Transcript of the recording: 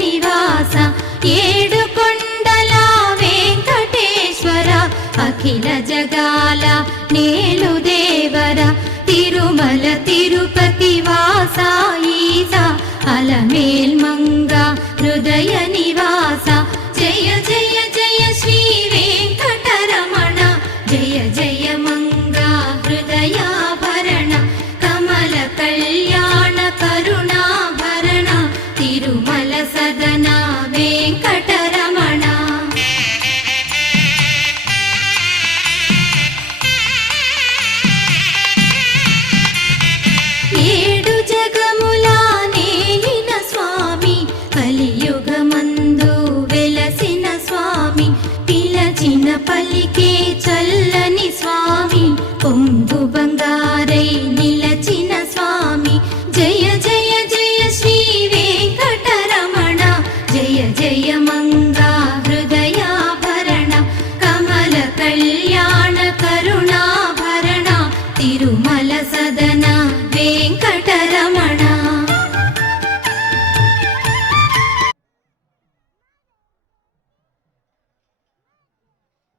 నివాస ఏడుకొండల వెంకటేశ్వర అఖిల జగాల నేలు దేవర తిరుమల తిరుపతి వాస ఈస అలమేల్ మంగ హృదయ నివాస జయ జయ జయ శ్రీ వెంకటరమణ జయ జయ మంగ హృదయాభరణ కమల కళ్యాణ కరుణాభరణ తిరుమల సదన వెంకటరమణ. ఏడు జగముల నేలిన స్వామి కలియుగమందు వెలసిన స్వామి పిలచిన పలికే చల్ల